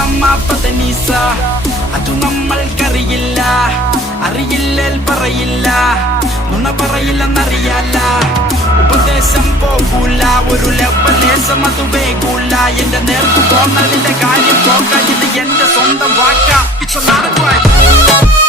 ഗമപദനിസ അതു നമ്മൾക്കറിയില്ല, അറിയില്ലേൽ പറയില്ല, നുണ പറയില്ലെന്നറിയാല. ഉപദേശം പോകൂല, ഒരു ലെവലേശം അത് വേകൂല. എന്റെ നേർക്ക് പോന്നതിന്റെ കാര്യം പോകാൻ ഇത് എന്റെ സ്വന്തം വാക്ക. It's a lot of